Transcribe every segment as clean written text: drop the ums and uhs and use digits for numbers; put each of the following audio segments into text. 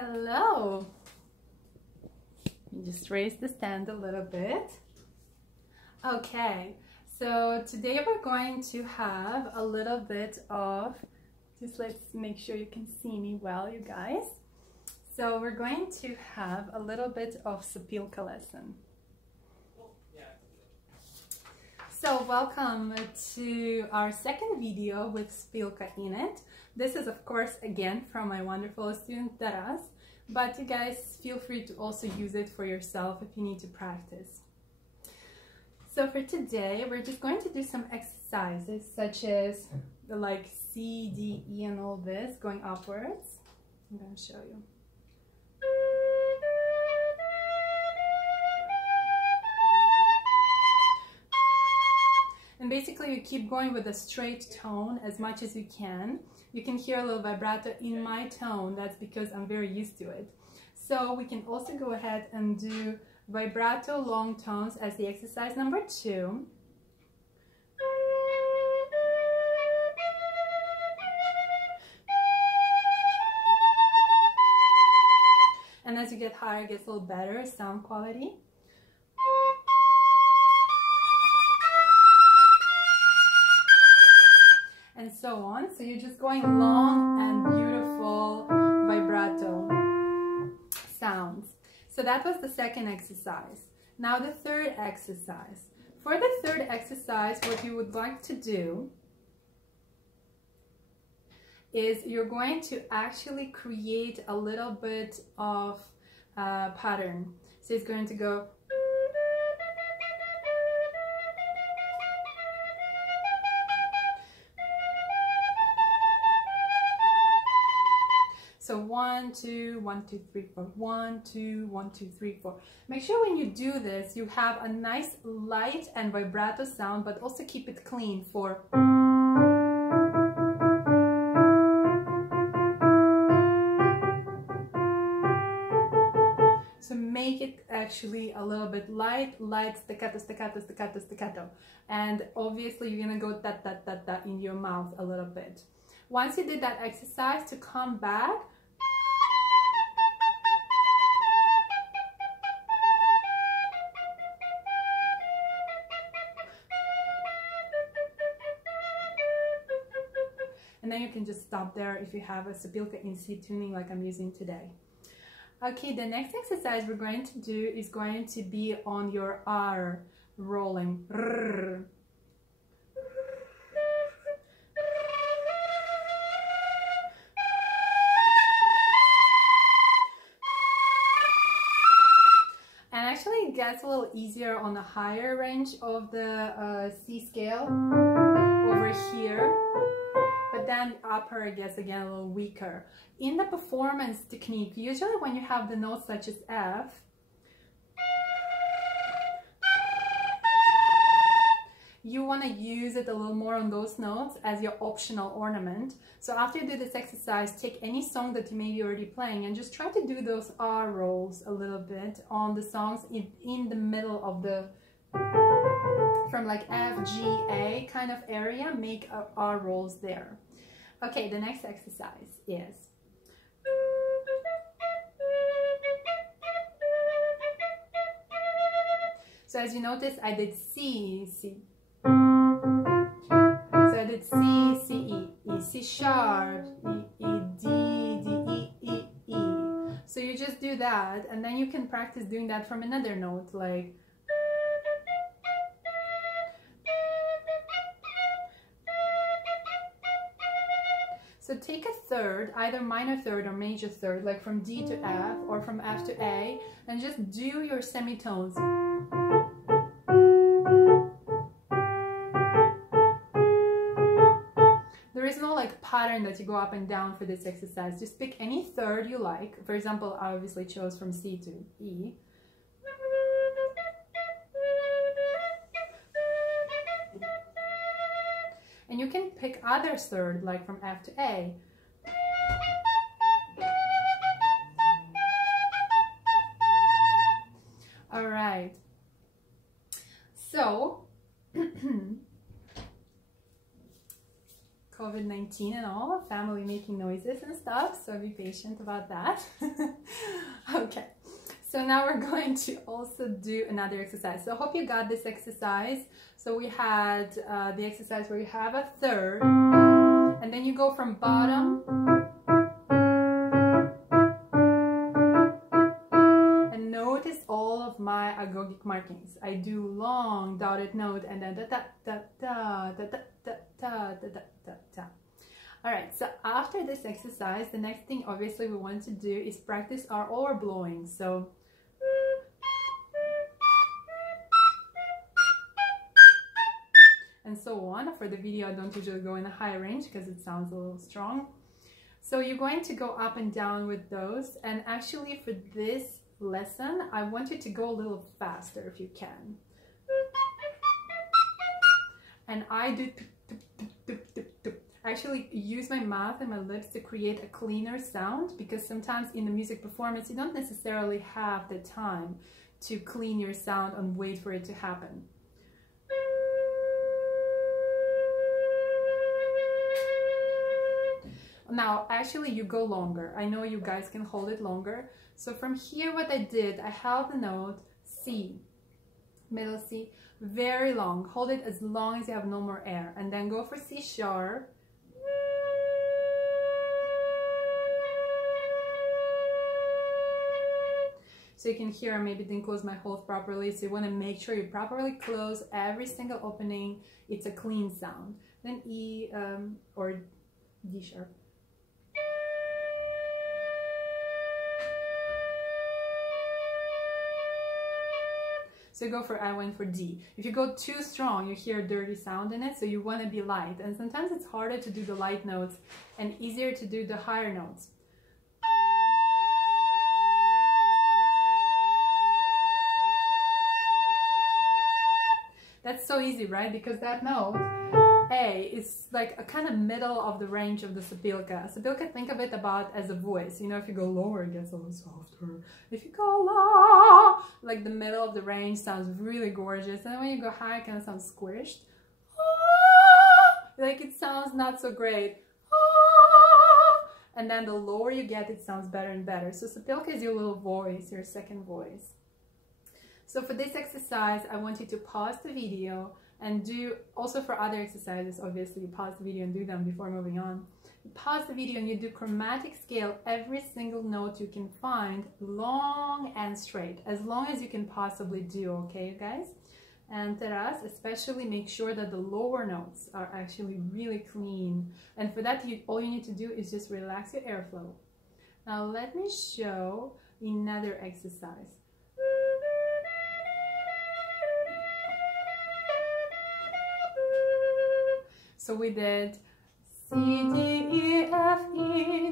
Hello. Just raise the stand a little bit. Okay, so today we're going to have a little bit of, just let's make sure you can see me well, you guys. So we're going to have a little bit of Sopilka lesson. So welcome to our second video with Sopilka in it. This is of course again from my wonderful student Taras, but you guys feel free to also use it for yourself if you need to practice. So for today we're just going to do some exercises such as like C, D, E and all this going upwards. I'm going to show you. And basically you keep going with a straight tone as much as you can. You can hear a little vibrato in my tone, that's because I'm very used to it. So we can also go ahead and do vibrato long tones as the exercise number 2. And as you get higher, it gets a little better sound quality. And so on. So you're just going long and beautiful vibrato sounds. So that was the second exercise. Now the third exercise. For the third exercise, what you would like to do is you're going to actually create a little bit of pattern. So it's going to go. So 1, 2, 1, 2, 3, 4, 1, 2, 1, 2, 3, 4. Make sure when you do this, you have a nice light and vibrato sound, but also keep it clean for. So make it actually a little bit light, staccato, staccato, staccato, staccato. And obviously you're gonna go ta, ta, ta, ta in your mouth a little bit. Once you did that exercise, to come back, and then you can just stop there if you have a Sopilka in C tuning like I'm using today. Okay, the next exercise we're going to do is going to be on your R rolling. Rrr. And actually it gets a little easier on the higher range of the C scale over here. But then upper it gets again a little weaker. In the performance technique, usually when you have the notes such as F, you want to use it a little more on those notes as your optional ornament. So after you do this exercise, take any song that you may be already playing and just try to do those R rolls a little bit on the songs in the middle of the, from like F, G, A kind of area, make R rolls there. Okay, the next exercise is so as you notice, I did C, C. So I did C, C, E, E, C sharp, E, E, D, D, E, E, E. So you just do that, and then you can practice doing that from another note, like. So take a third, either minor third or major third, like from D to F or from F to A, and just do your semitones. There is no like pattern that you go up and down for this exercise. Just pick any third you like. For example, I obviously chose from C to E. And you can pick other third, like from F to A. All right. So, COVID-19 and all, family making noises and stuff, so be patient about that. Okay, so now we're going to also do another exercise. So I hope you got this exercise. So we had the exercise where you have a third, and then you go from bottom and notice all of my agogic markings. I do long dotted note and then da da da da da da da da da da da. All right, so after this exercise, the next thing obviously we want to do is practice our overblowing. So and so on. For the video, I don't usually go in a high range because it sounds a little strong. So you're going to go up and down with those. And actually for this lesson, I want you to go a little faster if you can. And I do actually use my mouth and my lips to create a cleaner sound, because sometimes in the music performance, you don't necessarily have the time to clean your sound and wait for it to happen. Now, actually, you go longer. I know you guys can hold it longer. So from here, what I did, I held the note C, middle C, very long. Hold it as long as you have no more air. And then go for C sharp. So you can hear I maybe didn't close my hole properly. So you want to make sure you properly close every single opening. It's a clean sound. Then E or D sharp. So you go for, I went for D. If you go too strong, you hear a dirty sound in it, so you want to be light. And sometimes it's harder to do the light notes and easier to do the higher notes. That's so easy, right? Because that note, A, is like a kind of middle of the range of the Sopilka. Sopilka, think of it about as a voice. You know, if you go lower, it gets a little softer. If you go low, like the middle of the range sounds really gorgeous. And then when you go high, it kind of sounds squished. Like it sounds not so great. And then the lower you get, it sounds better and better. So Sopilka is your little voice, your second voice. So for this exercise, I want you to pause the video and do, also for other exercises, obviously you pause the video and do them before moving on. You pause the video and you do chromatic scale every single note you can find, long and straight, as long as you can possibly do, okay, you guys? And teraz, especially make sure that the lower notes are actually really clean. And for that, all you need to do is just relax your airflow. Now let me show another exercise. So we did C, D, E, F, E,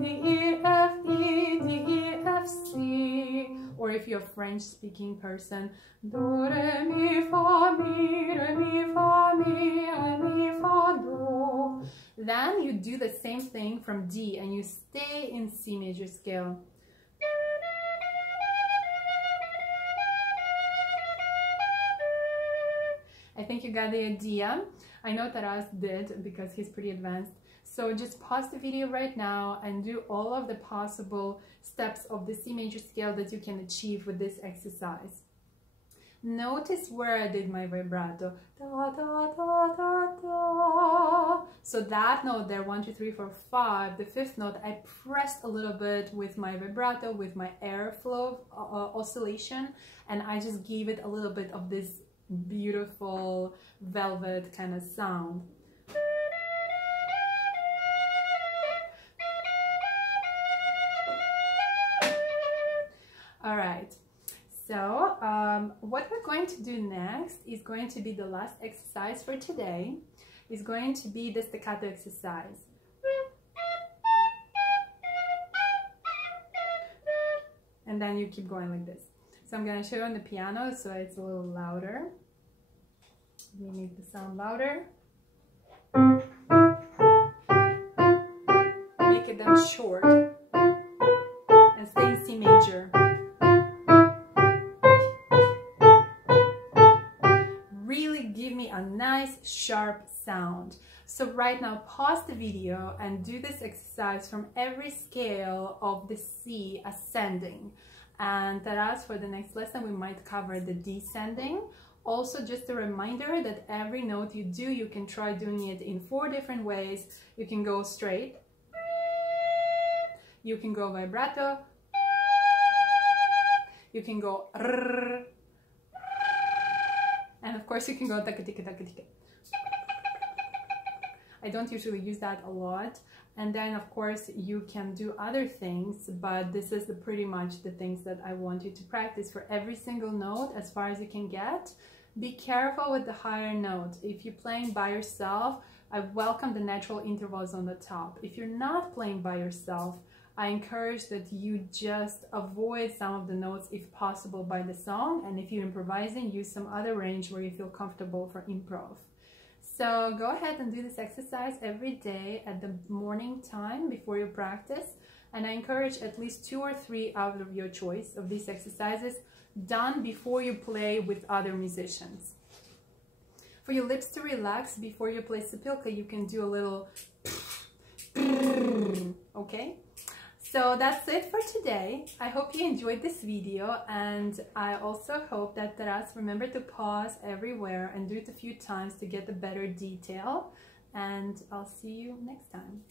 D, E, F, E, D, E, F, C. Or if you're a French-speaking person, Do, Re, Mi, Fa, Mi, Re, Mi, Fa, Mi, Re, Mi, Fa, Do. Then you do the same thing from D and you stay in C major scale. I think you got the idea. I know Taras did because he's pretty advanced. So just pause the video right now and do all of the possible steps of the C major scale that you can achieve with this exercise. Notice where I did my vibrato. Da, da, da, da, da. So that note there, 1, 2, 3, 4, 5, the fifth note, I pressed a little bit with my vibrato, with my airflow oscillation, and I just gave it a little bit of this beautiful velvet kind of sound. All right, so what we're going to do next is going to be the last exercise for today. Is going to be the staccato exercise. And then you keep going like this. So I'm going to show you on the piano so it's a little louder. We make the sound louder. Make it then short. And stay in C major. Really give me a nice sharp sound. So right now, pause the video and do this exercise from every scale of the C ascending. And Taras, for the next lesson, we might cover the descending. Also, just a reminder that every note you do, you can try doing it in 4 different ways. You can go straight, you can go vibrato, you can go rrr, and of course you can go taka tika taka tika. I don't usually use that a lot. And then of course you can do other things, but this is pretty much the things that I want you to practice for every single note as far as you can get. Be careful with the higher notes. If you're playing by yourself, I welcome the natural intervals on the top. If you're not playing by yourself, I encourage that you just avoid some of the notes if possible by the song, and if you're improvising, use some other range where you feel comfortable for improv. So go ahead and do this exercise every day at the morning time before you practice, and I encourage at least 2 or 3 out of your choice of these exercises done before you play with other musicians. For your lips to relax before you play Sopilka, you can do a little okay? So that's it for today. I hope you enjoyed this video, and I also hope that Taras remember to pause everywhere and do it a few times to get the better detail, and I'll see you next time.